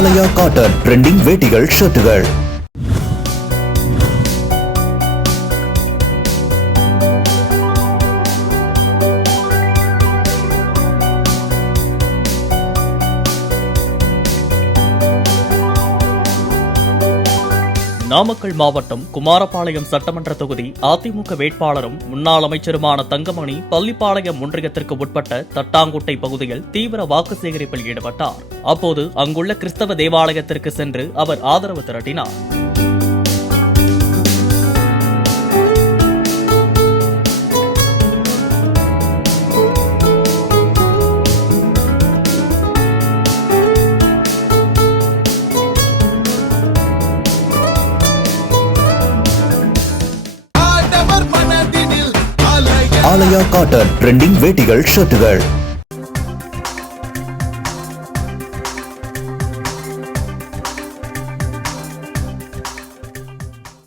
ஆலயா cotton trending வேட்டிகள் ஷர்ட்டுகள். Namakkal மாவட்டம் குமாரபாளையம் சட்டமன்ற தொகுதி அதிமுக வேட்பாளரும் முன்னாள் அமைச்சருமான தங்கமணி பள்ளிப்பாளையம் ஒன்றியத்திற்கு உட்பட்ட தட்டாங்குட்டை பகுதியில் தீவிர வாக்கு சேகரிப்பில் ஈடுபட்டார். அப்போது அங்குள்ள கிறிஸ்தவ தேவாலயத்திற்கு சென்று அவர் ஆதரவு திரட்டினார். ஆலயா காட்டன் ட்ரெண்டிங் வேட்டிகள் ஷர்ட்டுகள்.